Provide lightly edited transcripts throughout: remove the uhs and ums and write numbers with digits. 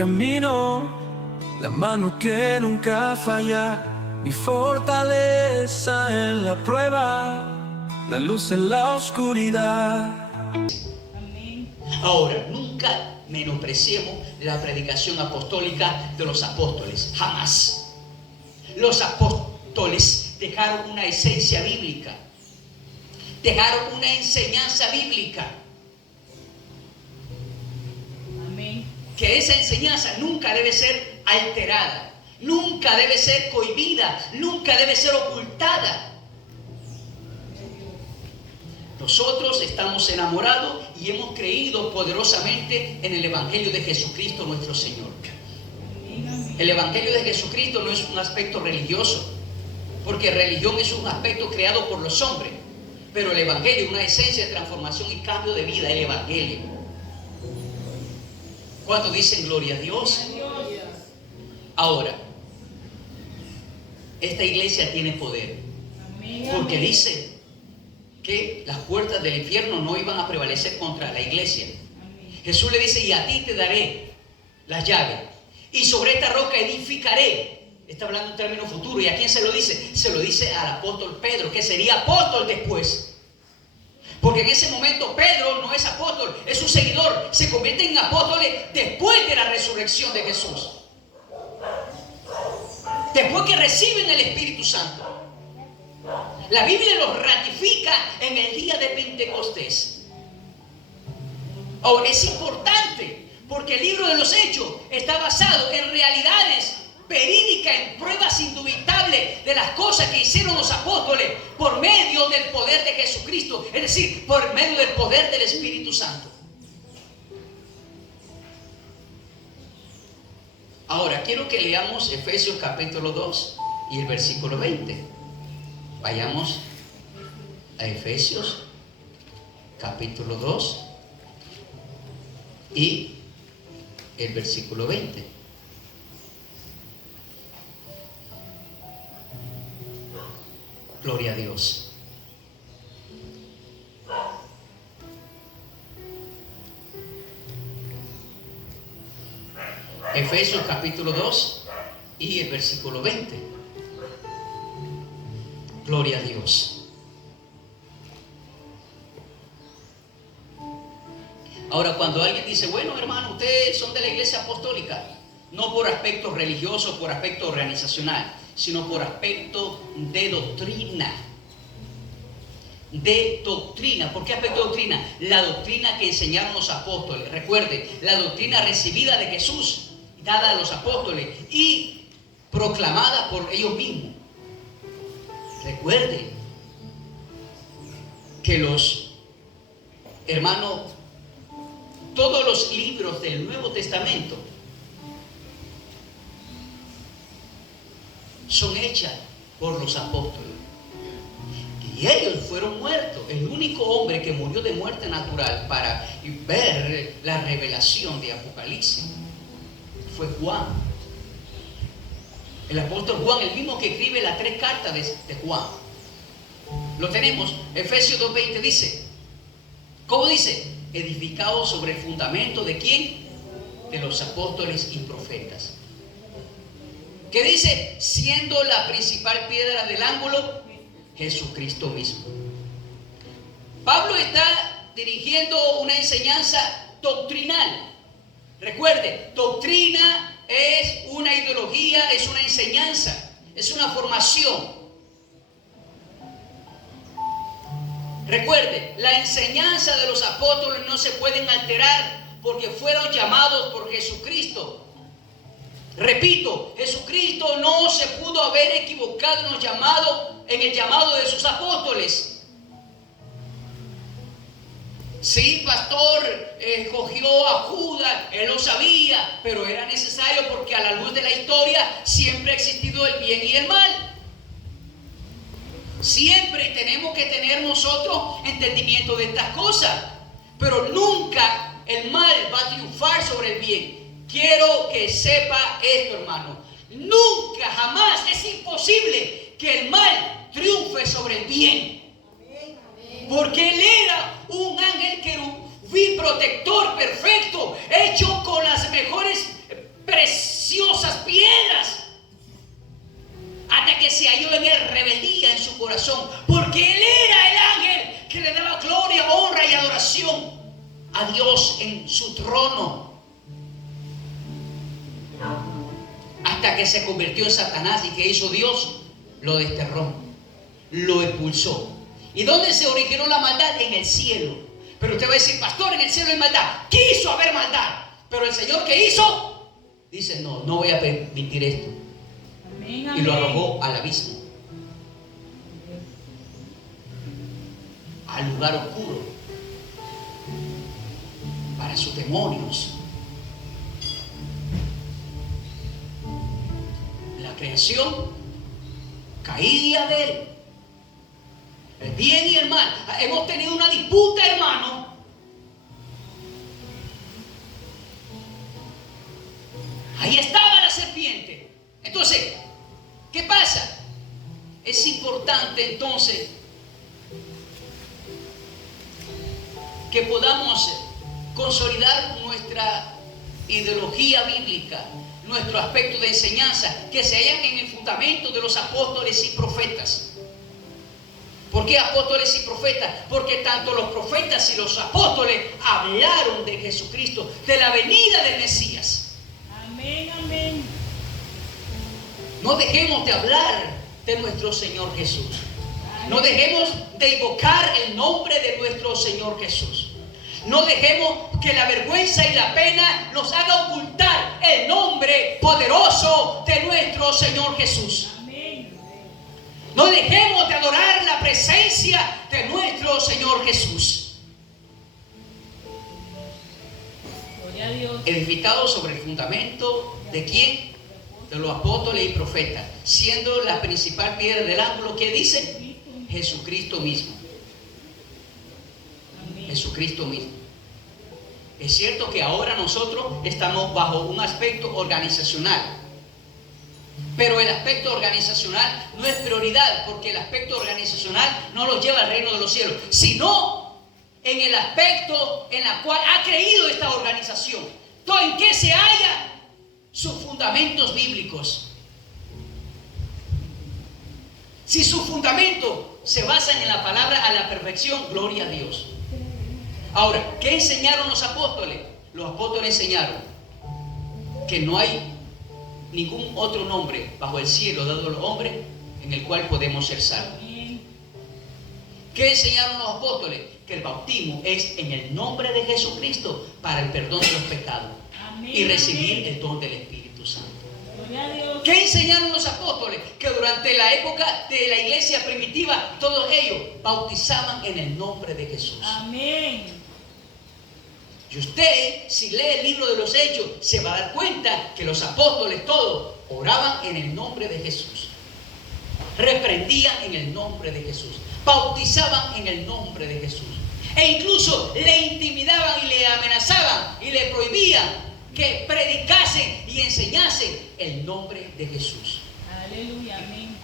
camino, la mano que nunca falla, mi fortaleza en la prueba, la luz en la oscuridad. Ahora, nunca menospreciemos la predicación apostólica de los apóstoles, jamás. Los apóstoles dejaron una esencia bíblica, dejaron una enseñanza bíblica. Amén. Que esa enseñanza nunca debe ser alterada, nunca debe ser cohibida, nunca debe ser ocultada. Nosotros estamos enamorados y hemos creído poderosamente en el Evangelio de Jesucristo nuestro Señor. El Evangelio de Jesucristo no es un aspecto religioso, porque religión es un aspecto creado por los hombres, pero el Evangelio es una esencia de transformación y cambio de vida, el Evangelio. ¿Cuántos dicen gloria a Dios? Ahora, esta iglesia tiene poder, porque dice que las puertas del infierno no iban a prevalecer contra la iglesia. Jesús le dice: y a ti te daré las llaves, y sobre esta roca edificaré. Está hablando en términos futuros. ¿Y a quién se lo dice? Se lo dice al apóstol Pedro, que sería apóstol después. Porque en ese momento Pedro no es apóstol, es un seguidor. Se convierte en apóstoles después de la resurrección de Jesús, después que reciben el Espíritu Santo. La Biblia los ratifica en el día de Pentecostés. Ahora, es importante porque el libro de los Hechos está basado en realidades verídicas, en pruebas indubitables de las cosas que hicieron los apóstoles por medio del poder de Jesucristo, es decir, por medio del poder del Espíritu Santo. Ahora, quiero que leamos Efesios capítulo 2 y el versículo 20. Vayamos a Efesios capítulo 2 y el versículo 20. Gloria a Dios. Efesios capítulo 2 y el versículo 20. Gloria a Dios. Ahora, cuando alguien dice: bueno, hermano, ustedes son de la iglesia apostólica, no por aspecto religioso, por aspecto organizacional, sino por aspecto de doctrina. De doctrina. ¿Por qué aspecto de doctrina? La doctrina que enseñaron los apóstoles. Recuerde, la doctrina recibida de Jesús, dada a los apóstoles y proclamada por ellos mismos. Recuerde que los hermanos, todos los libros del Nuevo Testamento son hechas por los apóstoles. Y ellos fueron muertos. El único hombre que murió de muerte natural para ver la revelación de Apocalipsis fue Juan. El apóstol Juan, el mismo que escribe las 3 cartas de Juan. Lo tenemos. Efesios 2:20 dice, ¿cómo dice? Edificado sobre el fundamento ¿de quién? De los apóstoles y profetas. ¿Qué dice? Siendo la principal piedra del ángulo Jesucristo mismo. Pablo está dirigiendo una enseñanza doctrinal. Recuerde, doctrina es una ideología, es una enseñanza, es una formación. Recuerde, la enseñanza de los apóstoles no se pueden alterar porque fueron llamados por Jesucristo. Repito, Jesucristo no se pudo haber equivocado en el llamado de sus apóstoles. Sí, pastor, escogió a Judas, él lo sabía, pero era necesario porque a la luz de la historia siempre ha existido el bien y el mal. Siempre tenemos que tener nosotros entendimiento de estas cosas, pero nunca el mal va a triunfar sobre el bien. Quiero que sepa esto, hermano. Nunca, jamás, es imposible que el mal triunfe sobre el bien. Porque él era un ángel querubín protector perfecto, hecho con las mejores preciosas piedras, hasta que se halló en él rebeldía en su corazón, porque él era el ángel que le daba gloria, honra y adoración a Dios en su trono, hasta que se convirtió en Satanás. ¿Y que hizo Dios? Lo desterró, lo expulsó. ¿Y dónde se originó la maldad? En el cielo. Pero usted va a decir: pastor, en el cielo hay maldad. Quiso haber maldad, pero el Señor, ¿qué hizo? Dice: no voy a permitir esto. Amén, amén. Y lo arrojó al abismo, al lugar oscuro, para sus demonios. La creación caía de él, el bien y el mal. Hemos tenido una disputa, hermano. Ahí estaba la serpiente. Entonces, ¿qué pasa? Es importante entonces que podamos consolidar nuestra ideología bíblica, nuestro aspecto de enseñanza, que se hallan en el fundamento de los apóstoles y profetas. ¿Por qué apóstoles y profetas? Porque tanto los profetas y los apóstoles hablaron de Jesucristo, de la venida del Mesías. Amén, amén. No dejemos de hablar de nuestro Señor Jesús. No dejemos de invocar el nombre de nuestro Señor Jesús. No dejemos que la vergüenza y la pena nos haga ocultar el nombre poderoso de nuestro Señor Jesús. No dejemos de adorar la presencia de nuestro Señor Jesús. Gloria a Dios. Edificado sobre el fundamento ¿de quién? De los apóstoles y profetas, siendo la principal piedra del ángulo. ¿Qué dice? Jesucristo mismo. Jesucristo mismo. Es cierto que ahora nosotros estamos bajo un aspecto organizacional, pero el aspecto organizacional no es prioridad, porque el aspecto organizacional no nos lleva al reino de los cielos, sino en el aspecto en el cual ha creído esta organización. ¿Todo en qué se halla? Sus fundamentos bíblicos. Si sus fundamentos se basan en la palabra a la perfección, gloria a Dios. Ahora, ¿qué enseñaron los apóstoles? Los apóstoles enseñaron que no hay ningún otro nombre bajo el cielo dado a los hombres en el cual podemos ser salvos. ¿Qué enseñaron los apóstoles? Que el bautismo es en el nombre de Jesucristo para el perdón de los pecados y recibir el don del Espíritu Santo. ¿Qué enseñaron los apóstoles? Que durante la época de la iglesia primitiva, todos ellos bautizaban en el nombre de Jesús. Amén. Y usted, si lee el libro de los Hechos, se va a dar cuenta que los apóstoles todos oraban en el nombre de Jesús, reprendían en el nombre de Jesús, bautizaban en el nombre de Jesús, e incluso le intimidaban y le amenazaban y le prohibían que predicasen y enseñasen el nombre de Jesús. Aleluya, amén.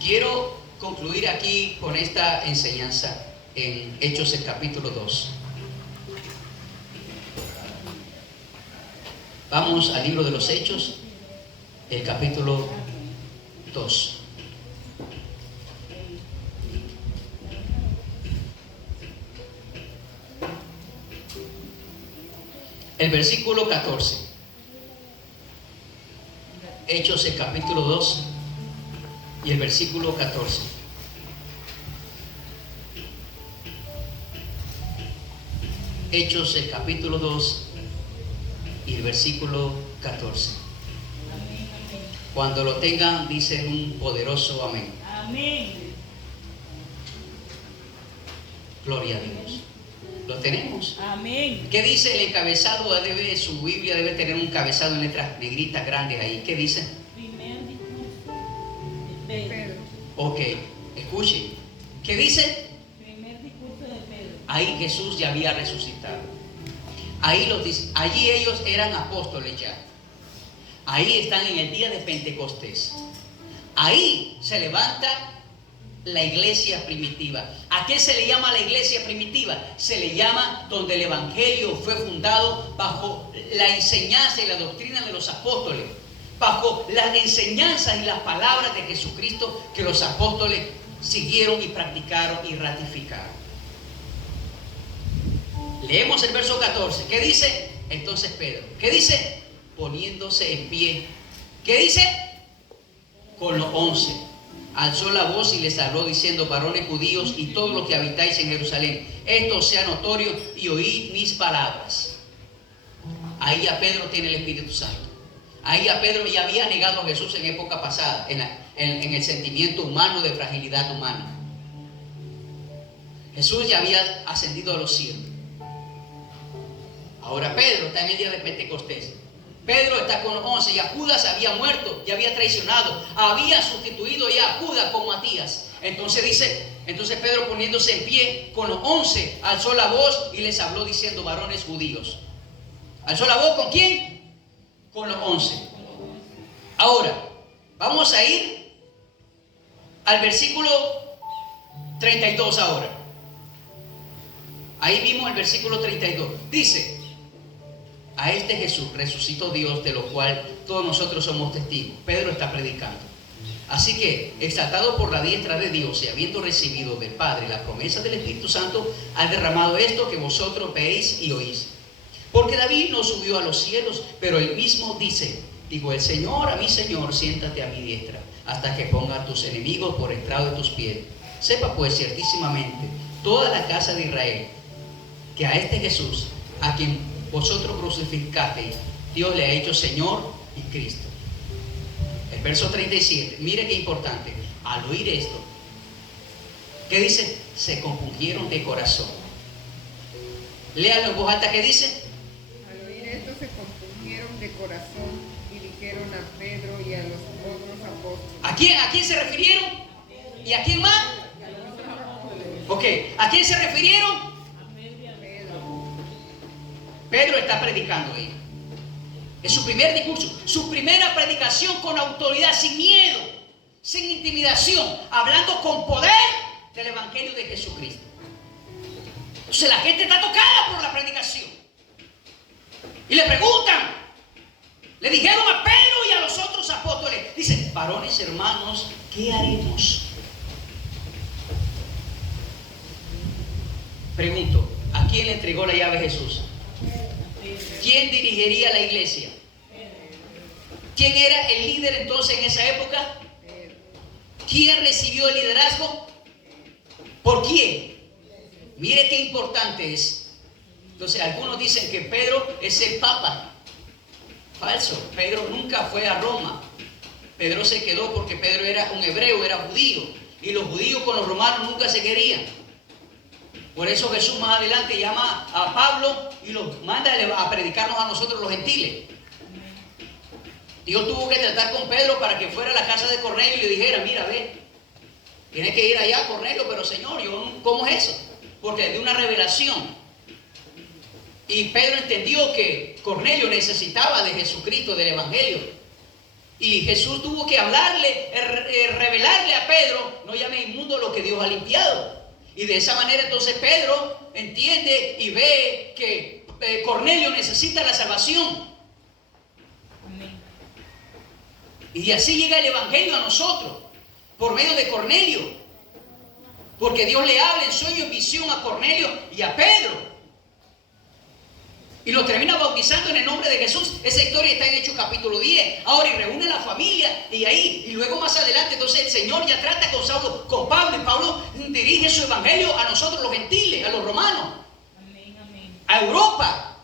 Quiero concluir aquí con esta enseñanza en Hechos, el capítulo 2. Vamos al libro de los Hechos, el capítulo 2. El versículo 14. Hechos, el capítulo 2 y el versículo 14. Hechos, el capítulo 2 y el versículo 14. Cuando lo tengan, dicen un poderoso amén. Amén. Gloria a Dios. ¿Lo tenemos? Amén. ¿Qué dice el encabezado? Su Biblia debe tener un encabezado en letras negritas grandes ahí. ¿Qué dice? Primer discurso de Pedro. Ok, escuchen. ¿Qué dice? Primer discurso de Pedro. Ahí Jesús ya había resucitado. Allí ellos eran apóstoles ya. Ahí están en el día de Pentecostés. Ahí se levanta la iglesia primitiva. ¿A qué se le llama la iglesia primitiva? Se le llama donde el evangelio fue fundado bajo la enseñanza y la doctrina de los apóstoles, bajo las enseñanzas y las palabras de Jesucristo que los apóstoles siguieron y practicaron y ratificaron. Leemos el verso 14. ¿Qué dice? Entonces Pedro, ¿qué dice? Poniéndose en pie. ¿Qué dice? Con los 11. Alzó la voz y les habló diciendo: varones judíos y todos los que habitáis en Jerusalén, esto sea notorio y oíd mis palabras. Ahí ya Pedro tiene el Espíritu Santo. Ahí ya Pedro ya había negado a Jesús en época pasada, en el sentimiento humano de fragilidad humana. Jesús ya había ascendido a los cielos. Ahora Pedro está en el día de Pentecostés. Pedro está con los 11. Ya Judas había muerto, ya había traicionado, había sustituido ya a Judas con Matías. Entonces Pedro, poniéndose en pie con los 11, alzó la voz y les habló diciendo: varones judíos. ¿Alzó la voz con quién? Con los 11. Ahora vamos a ir al versículo 32 ahora. Ahí vimos el versículo 32. Dice: a este Jesús resucitó Dios, de lo cual todos nosotros somos testigos. Pedro está predicando. Así que, exaltado por la diestra de Dios y habiendo recibido del Padre la promesa del Espíritu Santo, ha derramado esto que vosotros veis y oís. Porque David no subió a los cielos, pero él mismo dice: dijo el Señor a mi Señor, siéntate a mi diestra, hasta que ponga a tus enemigos por estrado de tus pies. Sepa pues ciertísimamente toda la casa de Israel, que a este Jesús, a quien vosotros crucificasteis, Dios le ha hecho Señor y Cristo. El verso 37, mire qué importante. Al oír esto, ¿qué dice? Se compungieron de corazón. Léalo en voz alta. ¿Qué dice? Al oír esto se compungieron de corazón y dijeron a Pedro y a los otros apóstoles. ¿A quién se refirieron? ¿Y a quién más? Ok, ¿a quién se refirieron? Pedro está predicando ahí. Es su primer discurso, su primera predicación con autoridad, sin miedo, sin intimidación, hablando con poder del Evangelio de Jesucristo. Entonces la gente está tocada por la predicación. Y le preguntan, le dijeron a Pedro y a los otros apóstoles, dicen: varones hermanos, ¿qué haremos? Pregunto, ¿a quién le entregó la llave Jesús? ¿Quién dirigiría la iglesia? ¿Quién era el líder entonces en esa época? ¿Quién recibió el liderazgo? ¿Por quién? Mire qué importante es. Entonces algunos dicen que Pedro es el Papa. Falso. Pedro nunca fue a Roma. Pedro se quedó porque Pedro era un hebreo, era judío. Y los judíos con los romanos nunca se querían. Por eso Jesús más adelante llama a Pablo y lo manda a predicarnos a nosotros los gentiles. Dios tuvo que tratar con Pedro para que fuera a la casa de Cornelio y le dijera: mira, ve, tienes que ir allá, Cornelio. Pero Señor, ¿cómo es eso? Porque le dio una revelación. Y Pedro entendió que Cornelio necesitaba de Jesucristo, del Evangelio. Y Jesús tuvo que hablarle, revelarle a Pedro: no llame inmundo lo que Dios ha limpiado. Y de esa manera entonces Pedro entiende y ve que Cornelio necesita la salvación. Y así llega el Evangelio a nosotros, por medio de Cornelio. Porque Dios le habla en sueño y visión a Cornelio y a Pedro. Y lo termina bautizando en el nombre de Jesús. Esa historia está en Hechos capítulo 10. Ahora, y reúne a la familia y luego más adelante, entonces el Señor ya trata con Pablo, y Pablo dirige su evangelio a nosotros los gentiles, a los romanos, a Europa.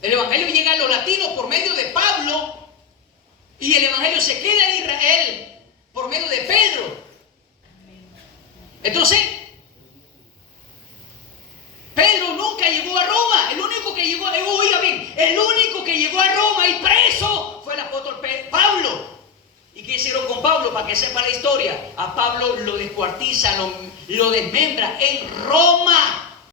El evangelio llega a los latinos por medio de Pablo, y el evangelio se queda en Israel por medio de Pedro. Entonces, Pedro nunca llegó a Roma. El único que llegó, oiga bien, el único que llegó a Roma y preso fue el apóstol Pablo. ¿Y qué hicieron con Pablo? Para que sepa la historia, a Pablo lo descuartizan, lo desmembran en Roma.